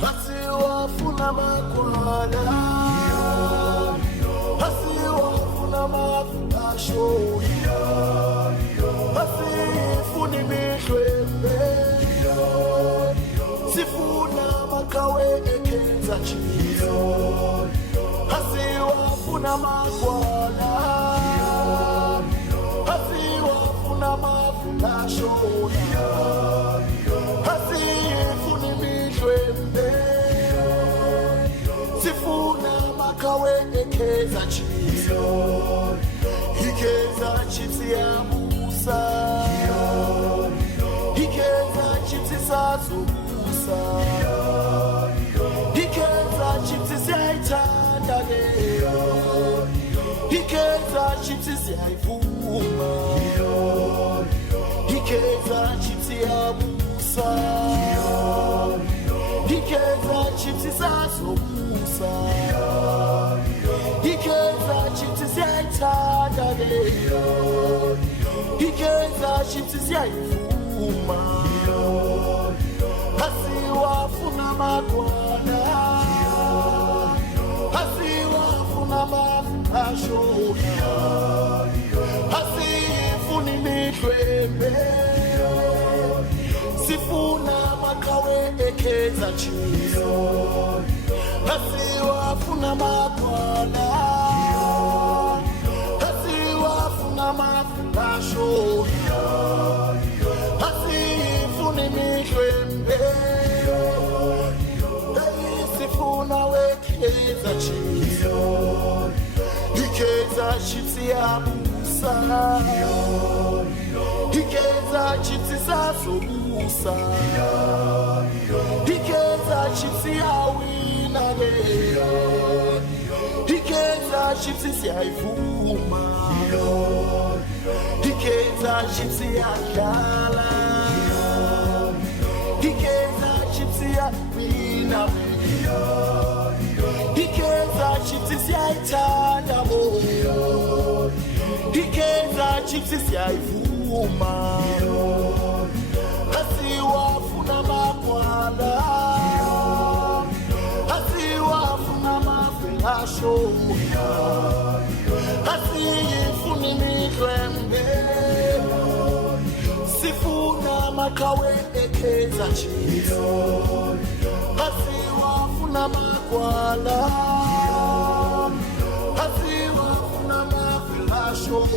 Hasiwafuna makwala, hasiwafuna mafasho, hasifuni mihlwembe, sifuna makawe ekenza chizo. Hasiwafuna makwala, hasiwafuna mafasho, hasifuni mihlwembe, sifuna makawe ekeza chizo. Ikeza chipsi ya Musa, ikeza chipsi sazo Musa, ikeza chipsi ya itandage, ikeza chipsi ya ifuma, ikeza chipsi ya Musa, ikeza chipsi sazo Musa, ikeza chipsi ya itandage, ikeza chipsi ya ifuma. Hasiwafuna makwala, hasiwafuna mafashona, hasifuni mihlwembe, sifuna makawe ekeza chizo. Hasiwafuna makwala, hasiwafuna mafashona, hasifuni mihlwembe, sifuna wekeza chizo. Ikeza chipsi ya Musa, ikeza chipsi sazo Musa, ikeza chipsi ya winage, ikeza chipsi ya ifuma, ikeza chipsi ya kala, ikeza chipsi ya winage, ikeza chipsi ya itandabo, ikeza chipsi ya ifuma. Hasiwafuna makwala, hasiwafuna mafelasho, hasifuni mihlwembe, sifuna makawe ekeza chizo. Hasiwafuna makwala, hasiwafuna mafelasho.